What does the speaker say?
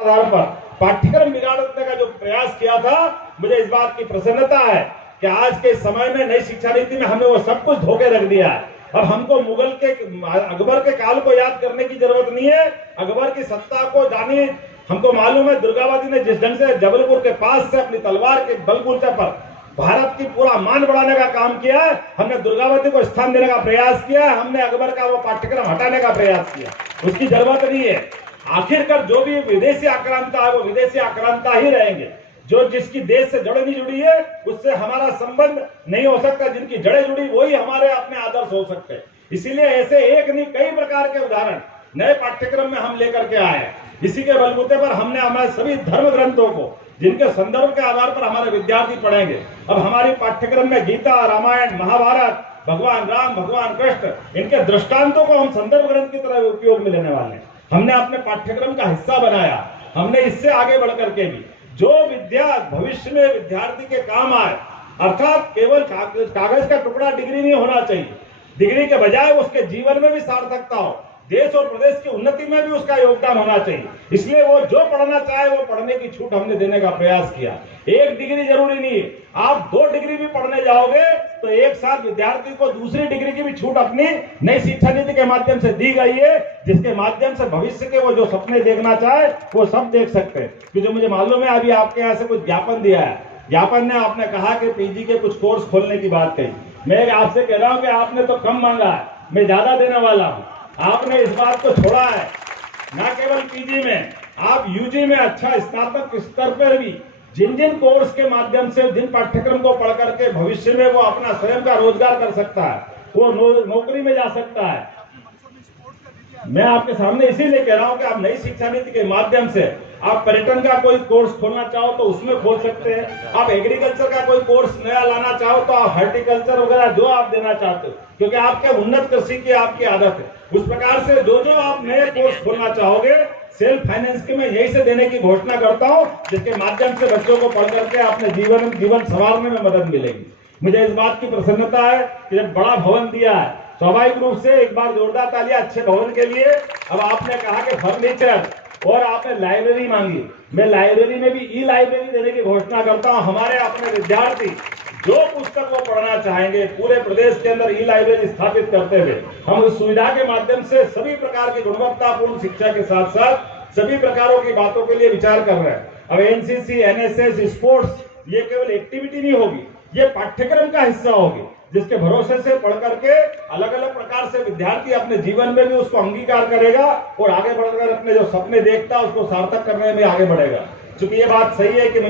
आधार पर पाठ्यक्रम बिगाड़ने का जो प्रयास किया था, मुझे इस बात की प्रसन्नता है कि आज के समय में नई शिक्षा नीति में हमने वो सब कुछ धोखे रख दिया है। अब हमको अकबर के काल को याद करने की जरूरत नहीं है। अकबर की सत्ता को जानिए, हमको मालूम है दुर्गावती ने जिस ढंग से जबलपुर के पास से अपनी तलवार के बलबूते पर भारत की पूरा मान बढ़ाने का काम किया है। हमने दुर्गावती को स्थान देने का प्रयास किया है। हमने अकबर का वो पाठ्यक्रम हटाने का प्रयास किया। उसकी जरूरत नहीं है। आखिरकार जो भी विदेशी आक्रांता है वो विदेशी आक्रांता ही रहेंगे। जो जिसकी देश से जड़ें नहीं जुड़ी है उससे हमारा संबंध नहीं हो सकता। जिनकी जड़ें जुड़ी वही हमारे अपने आदर्श हो सकते हैं। इसीलिए ऐसे एक नहीं कई प्रकार के उदाहरण नए पाठ्यक्रम में हम लेकर के आए हैं। इसी के बलबूते पर हमने हमारे सभी धर्म ग्रंथों को, जिनके संदर्भ के आधार पर हमारे विद्यार्थी पढ़ेंगे। अब हमारी पाठ्यक्रम में गीता, रामायण, महाभारत, भगवान राम, भगवान कृष्ण, इनके दृष्टांतों को हम संदर्भ ग्रंथ की तरह उपयोग में लेने वाले हैं। हमने अपने पाठ्यक्रम का हिस्सा बनाया। हमने इससे आगे बढ़कर के भी जो विद्या भविष्य में विद्यार्थी के काम आए, अर्थात केवल कागज का टुकड़ा डिग्री नहीं होना चाहिए। डिग्री के बजाय उसके जीवन में भी सार्थकता हो, देश और प्रदेश की उन्नति में भी उसका योगदान होना चाहिए। इसलिए वो जो पढ़ना चाहे वो पढ़ने की छूट हमने देने का प्रयास किया। एक डिग्री जरूरी नहीं है, आप 2 डिग्री भी पढ़ने जाओगे तो एक साथ विद्यार्थी को दूसरी डिग्री की भी छूट अपनी नई शिक्षा नीति के माध्यम से दी गई है, जिसके माध्यम से भविष्य के वो जो सपने देखना चाहे वो सब देख सकते हैं। कि जो मुझे मालूम है अभी आपके यहाँ से कुछ ज्ञापन दिया है, ज्ञापन ने आपने कहा कि पीजी के कुछ कोर्स खोलने की बात कही। मैं आपसे कह रहा हूं कि आपने तो कम मांगा है, मैं ज्यादा देने वाला हूं। आपने इस बात को छोड़ा है, न केवल पीजी में, आप यूजी में अच्छा स्नातक स्तर पर भी जिन कोर्स के माध्यम से जिन पाठ्यक्रम को पढ़ करके भविष्य में वो अपना स्वयं का रोजगार कर सकता है, वो नौकरी में जा सकता है। मैं आपके सामने इसीलिए कह रहा हूं कि आप नई शिक्षा नीति के माध्यम से आप पर्यटन का कोई कोर्स खोलना चाहो तो उसमें खोल सकते हैं। आप एग्रीकल्चर का कोई कोर्स नया लाना चाहो तो आप हॉर्टिकल्चर वगैरह जो आप देना चाहते हो, क्योंकि आपके उन्नत कृषि की आपकी आदत है। उस प्रकार से जो आप नए कोर्स खोलना चाहोगे सेल्फ फाइनेंस के मैं यही से देने की घोषणा करता हूं, जिसके माध्यम से बच्चों को पढ़ करके अपने जीवन संवारने में मदद मिलेगी। मुझे इस बात की प्रसन्नता है कि जब बड़ा भवन दिया है, स्वाभाविक रूप से एक बार जोरदार तालियां अच्छे भवन के लिए। अब आपने कहा कि फर्नीचर और आपने लाइब्रेरी मांगी, मैं लाइब्रेरी में भी ई लाइब्रेरी देने की घोषणा करता हूं। हमारे अपने विद्यार्थी जो पुस्तक वो पढ़ना चाहेंगे पूरे प्रदेश के अंदर ई लाइब्रेरी स्थापित करते हुए हम उस सुविधा के माध्यम से सभी प्रकार की गुणवत्तापूर्ण शिक्षा के साथ साथ सभी प्रकारों की बातों के लिए विचार कर रहे हैं। अब एनसीसी, एनएसएस, स्पोर्ट्स ये केवल एक्टिविटी नहीं होगी, ये पाठ्यक्रम का हिस्सा होगी, जिसके भरोसे से पढ़ करके अलग अलग प्रकार से विद्यार्थी अपने जीवन में भी उसको अंगीकार करेगा और आगे बढ़कर अपने जो सपने देखता है उसको सार्थक करने में आगे बढ़ेगा। क्योंकि ये बात सही है कि